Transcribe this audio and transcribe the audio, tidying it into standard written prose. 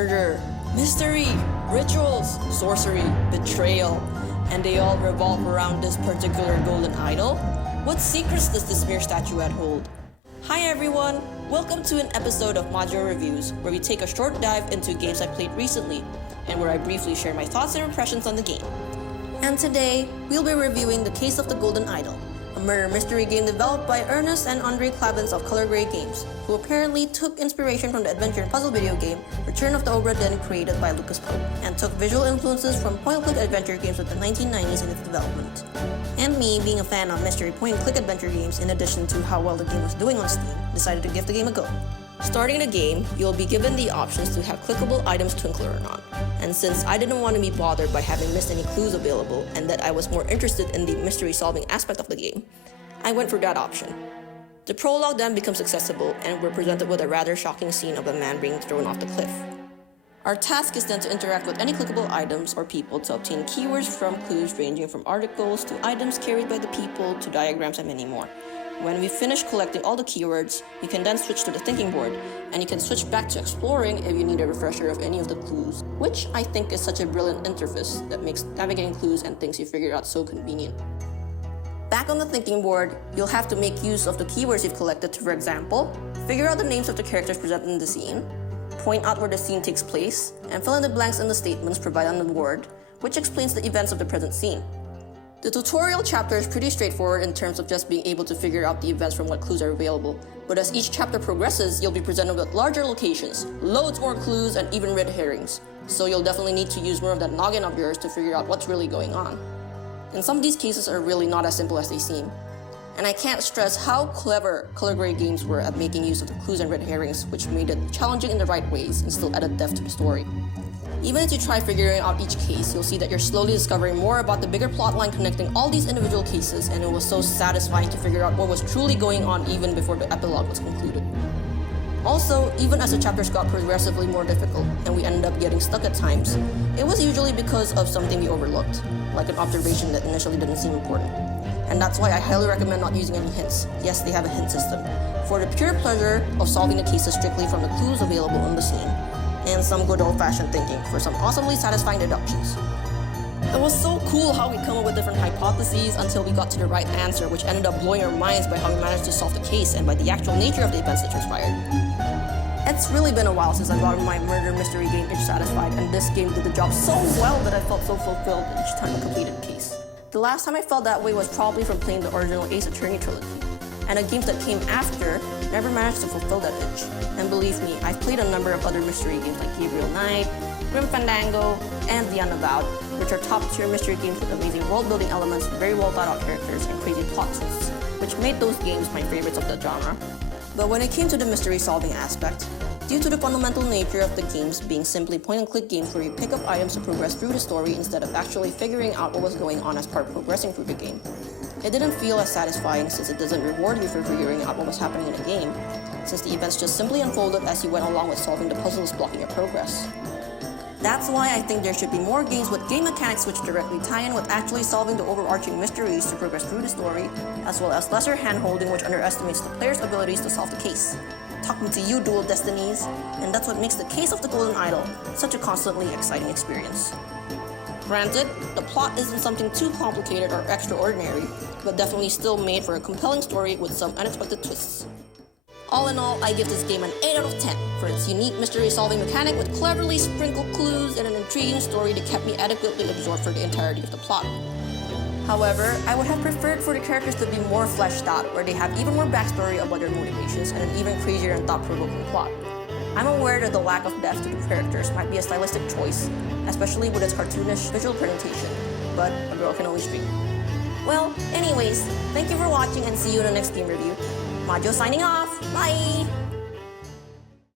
murder, mystery, rituals, sorcery, betrayal, and they all revolve around this particular golden idol? What secrets does this mere statuette hold? Hi everyone! Welcome to an episode of Majo Reviews, where we take a short dive into games I played recently, and where I briefly share my thoughts and impressions on the game. And today, we'll be reviewing The Case of the Golden Idol, a murder mystery game developed by Ernest and Andre Clavins of Color Gray Games, who apparently took inspiration from the adventure and puzzle video game Return of the Obra Dinn created by Lucas Pope, and took visual influences from point-and-click adventure games of the 1990s in its development. And me, being a fan of mystery point-and-click adventure games in addition to how well the game was doing on Steam, decided to give the game a go. Starting the game, you'll be given the options to have clickable items twinkle or not. And since I didn't want to be bothered by having missed any clues available and that I was more interested in the mystery-solving aspect of the game, I went for that option. The prologue then becomes accessible and we're presented with a rather shocking scene of a man being thrown off the cliff. Our task is then to interact with any clickable items or people to obtain keywords from clues ranging from articles to items carried by the people to diagrams and many more. When we finish collecting all the keywords, you can then switch to the thinking board, and you can switch back to exploring if you need a refresher of any of the clues, which I think is such a brilliant interface that makes navigating clues and things you figure out so convenient. Back on the thinking board, you'll have to make use of the keywords you've collected to, for example, figure out the names of the characters presented in the scene, point out where the scene takes place, and fill in the blanks in the statements provided on the board, which explains the events of the present scene. The tutorial chapter is pretty straightforward in terms of just being able to figure out the events from what clues are available, but as each chapter progresses, you'll be presented with larger locations, loads more clues, and even red herrings, so you'll definitely need to use more of that noggin of yours to figure out what's really going on. And some of these cases are really not as simple as they seem. And I can't stress how clever Color Gray Games were at making use of the clues and red herrings, which made it challenging in the right ways and still added depth to the story. Even as you try figuring out each case, you'll see that you're slowly discovering more about the bigger plotline connecting all these individual cases, and it was so satisfying to figure out what was truly going on even before the epilogue was concluded. Also, even as the chapters got progressively more difficult and we ended up getting stuck at times, it was usually because of something we overlooked, like an observation that initially didn't seem important. And that's why I highly recommend not using any hints. Yes, they have a hint system, for the pure pleasure of solving the cases strictly from the clues available in the scene, and some good old-fashioned thinking for some awesomely satisfying deductions. It was so cool how we come up with different hypotheses until we got to the right answer, which ended up blowing our minds by how we managed to solve the case and by the actual nature of the events that transpired. It's really been a while since I got my murder mystery game itch satisfied, and this game did the job so well that I felt so fulfilled each time I completed a case. The last time I felt that way was probably from playing the original Ace Attorney Trilogy, and the games that came after never managed to fulfill that itch. And believe me, I've played a number of other mystery games like Gabriel, Fandango, and The Unavowed, which are top-tier mystery games with amazing world-building elements, very well-thought-out characters, and crazy plot twists, which made those games my favorites of the genre. But when it came to the mystery-solving aspect, due to the fundamental nature of the games being simply point-and-click games where you pick up items to progress through the story instead of actually figuring out what was going on as part of progressing through the game, it didn't feel as satisfying since it doesn't reward you for figuring out what was happening in the game, since the events just simply unfolded as you went along with solving the puzzles blocking your progress. That's why I think there should be more games with game mechanics which directly tie in with actually solving the overarching mysteries to progress through the story, as well as lesser hand-holding which underestimates the player's abilities to solve the case. Talking to you, Dual Destinies, and that's what makes The Case of the Golden Idol such a constantly exciting experience. Granted, the plot isn't something too complicated or extraordinary, but definitely still made for a compelling story with some unexpected twists. All in all, I give this game an 8 out of 10 for its unique mystery-solving mechanic with cleverly sprinkled clues and an intriguing story that kept me adequately absorbed for the entirety of the plot. However, I would have preferred for the characters to be more fleshed out, where they have even more backstory about their motivations and an even crazier and thought-provoking plot. I'm aware that the lack of depth to the characters might be a stylistic choice, especially with its cartoonish visual presentation, but a girl can always dream. Well, anyways, thank you for watching and see you in the next game review. Majo signing off, bye!